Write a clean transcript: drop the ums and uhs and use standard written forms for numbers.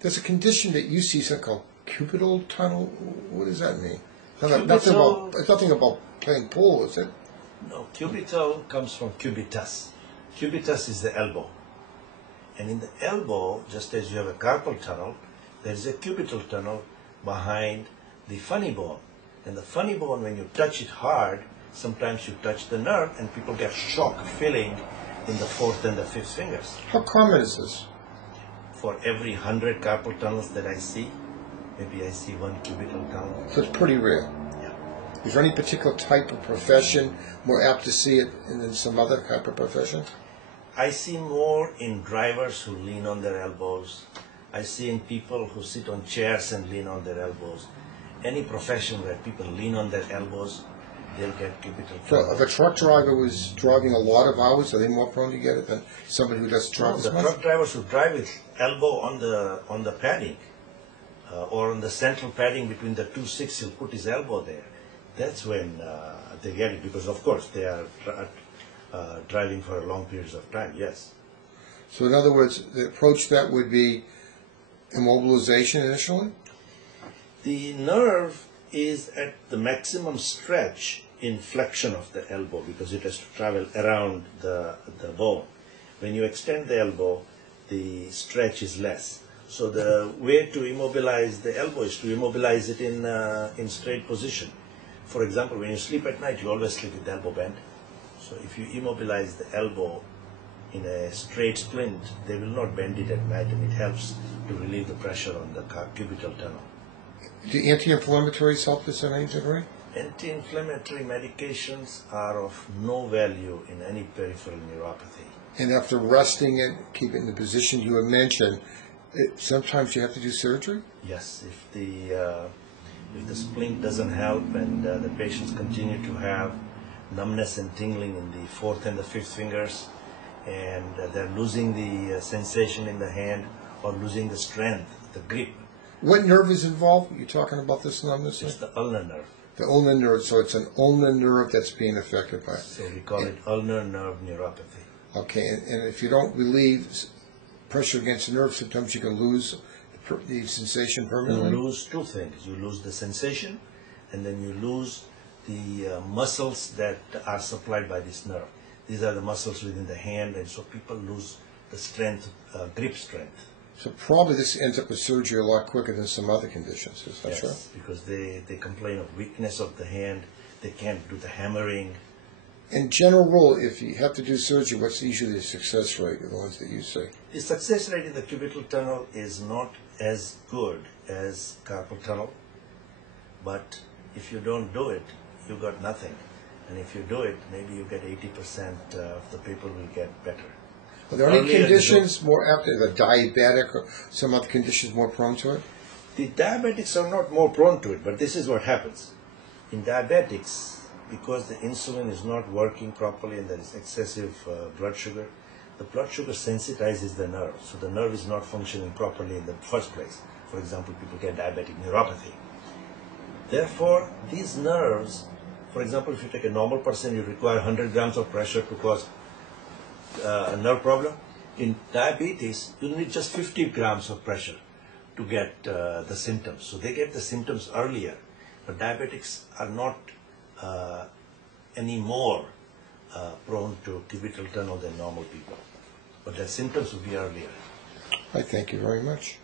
There's a condition that you see, something called Cubital Tunnel. What does that mean? It's nothing about playing pool, is it? No, cubital comes from cubitus. Cubitus is the elbow. And in the elbow, just as you have a carpal tunnel, there is a cubital tunnel behind the funny bone. And the funny bone, when you touch it hard, sometimes you touch the nerve and people get shock feeling in the fourth and the fifth fingers. How common is this? For every 100 carpal tunnels that I see, maybe I see one cubital tunnel. So it's pretty rare. Yeah. Is there any particular type of profession more apt to see it than some other type of profession? I see more in drivers who lean on their elbows. I see in people who sit on chairs and lean on their elbows. Any profession where people lean on their elbows, they'll get cubital tunnel. So if a truck driver was driving a lot of hours, are they more prone to get it than somebody who doesn't drive as much? The truck drivers who drive with elbow on the padding, or on the central padding between the two sticks, he'll put his elbow there. That's when they get it, because of course they are driving for long periods of time, yes. So in other words, the approach that would be immobilization initially? The nerve is at the maximum stretch in flexion of the elbow because it has to travel around the bone. When you extend the elbow, the stretch is less. So the way to immobilize the elbow is to immobilize it in straight position. For example, when you sleep at night, you always sleep with the elbow bent. So if you immobilize the elbow in a straight splint, they will not bend it at night, and it helps to relieve the pressure on the cubital tunnel. Do anti-inflammatories help this in any degree? Anti-inflammatory medications are of no value in any peripheral neuropathy. And after resting it, keep it in the position you have mentioned, sometimes you have to do surgery? Yes, if the splint doesn't help and the patients continue to have numbness and tingling in the fourth and the fifth fingers, and they're losing the sensation in the hand or losing the strength, the grip. What nerve is involved? You're talking about this numbness? It's the ulnar nerve. The ulnar nerve, so it's an ulnar nerve that's being affected by it. So we call it ulnar nerve neuropathy. Okay, and if you don't relieve pressure against the nerve, sometimes you can lose the sensation permanently? You lose two things. You lose the sensation, and then you lose the muscles that are supplied by this nerve. These are the muscles within the hand, and so people lose the strength, grip strength. So probably this ends up with surgery a lot quicker than some other conditions, is that true? Yes, because they complain of weakness of the hand, they can't do the hammering. In general rule, if you have to do surgery, what's usually the success rate of the ones that you see? The success rate in the cubital tunnel is not as good as carpal tunnel, but if you don't do it, you got nothing. And if you do it, maybe you get 80% of the people will get better. Are there any conditions more apt, the diabetic or some other conditions more prone to it? The diabetics are not more prone to it, but this is what happens. In diabetics, because the insulin is not working properly and there is excessive blood sugar, the blood sugar sensitizes the nerve. So the nerve is not functioning properly in the first place. For example, people get diabetic neuropathy. Therefore, these nerves, for example, if you take a normal person, you require 100 grams of pressure to cause a nerve problem. In diabetes, you need just 50 grams of pressure to get the symptoms. So they get the symptoms earlier. But diabetics are not any more prone to cubital tunnel than normal people. But their symptoms will be earlier. I thank you very much.